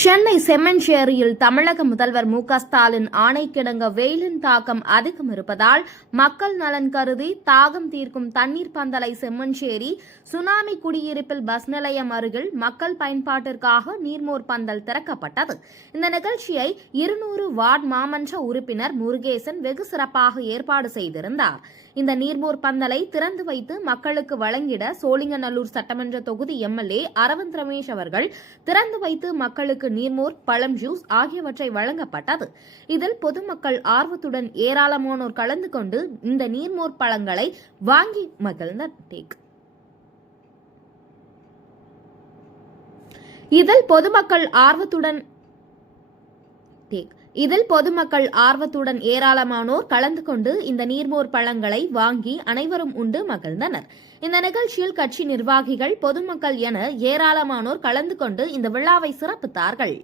சென்னை செம்மஞ்சேரியில் தமிழக முதல்வர் மு.க.ஸ்டாலின் ஆணைக்கிணங்க வெயிலின் தாக்கம் அதிகம் இருப்பதால் மக்கள் நலன் கருதி தாகம் தீர்க்கும் தண்ணீர் பந்தலை செம்மஞ்சேரி சுனாமி குடியிருப்பில் பஸ் நிலையம் அருகில் மக்கள் பயன்பாட்டிற்காக நீர்மோர் பந்தல் திறக்கப்பட்டது. இந்த நிகழ்ச்சியை 200 வார்டு மாமன்ற உறுப்பினர் முருகேசன் வெகு சிறப்பாக ஏற்பாடு செய்திருந்தார். இந்த நீர்மோர் பந்தலை திறந்து வைத்து மக்களுக்கு வழங்கிட சோழிங்கநல்லூர் சட்டமன்ற தொகுதி எம்எல்ஏ அரவிந்த் ரமேஷ் அவர்கள் திறந்து வைத்து மக்களுக்கு நீர்மோர், பழம் ஜூஸ் ஆகியவற்றை வழங்கப்பட்டது. இதில் பொதுமக்கள் ஆர்வத்துடன் ஏராளமானோர் கலந்து கொண்டு இந்த நீர்மோர் பழங்களை வாங்கி மகிழ்ந்தனர். இதில் பொதுமக்கள் ஆர்வத்துடன் ஏராளமானோர் கலந்து கொண்டு இந்த நீர்மோர் பழங்களை வாங்கி அனைவரும் உண்டு மகிழ்ந்தனர். இந்த நிகழ்ச்சியில் கட்சி நிர்வாகிகள், பொதுமக்கள் என ஏராளமானோர் கலந்து கொண்டு இந்த விழாவை சிறப்பித்தார்கள்.